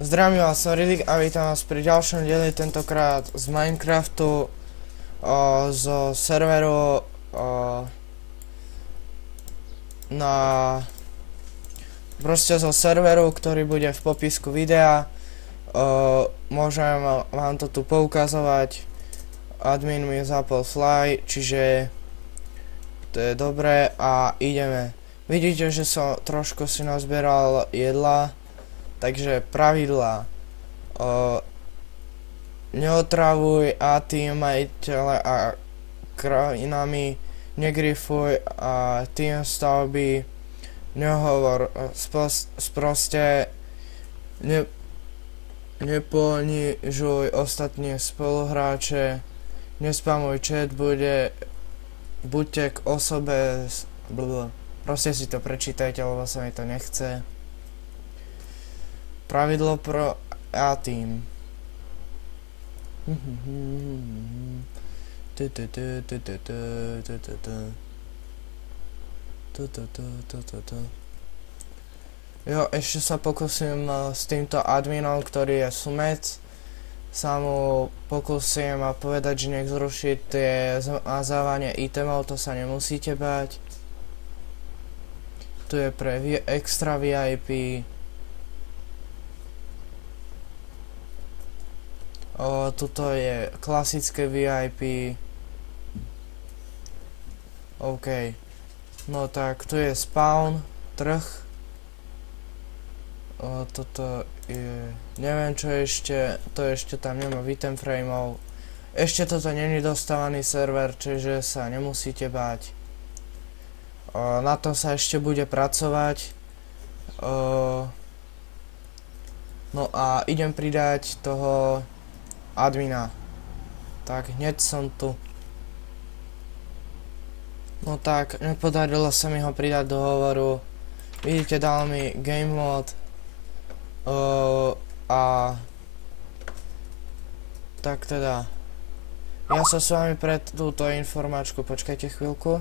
Zdravím vás, som Ridik a vítam vás pri ďalšom dieli, tentokrát z Minecraftu zo serveru na zo serveru, ktorý bude v popisku videa. Môžem vám to tu poukazovať. Admin mi zapol fly, čiže to je dobré a ideme. Vidíte, že som trošku si nazbieral jedla. Takže pravidlá. Neotravuj teammatele a krajinami, negrifuj a tým stavby, nehovor sproste, neponižuj ostatní spoluhráče, nespamuj chat, buďte k osobe, proste si to prečítajte, lebo sa mi to nechce. Pravidlo pro A-team. Jo, ešte sa pokúsim s týmto adminom, ktorý je sumec. Sa mu pokúsim povedať, že nech zruší tie zmazávanie itemov, to sa nemusíte báť. Tu je pre extra VIP. Tuto je klasické VIP. OK. No tak, tu je spawn, trh. Toto je... Neviem čo ešte, to ešte tam nemá item frameov. Ešte toto není dostávaný server, čiže sa nemusíte báť. Na tom sa ešte bude pracovať. No a idem pridať toho admina. Tak, hneď som tu. No tak, nepodarilo sa mi ho pridať do hovoru. Vidíte, dal mi game mode. A tak teda. Ja sa s vami pre túto informačku, počkajte chvíľku.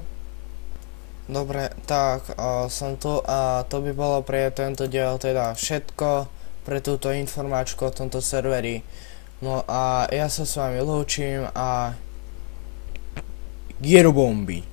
Dobre, tak, som tu a to by bolo pre tento diel teda všetko pre túto informačku o tomto serveri. No a ja sa s vami lúčim a Gierobomby.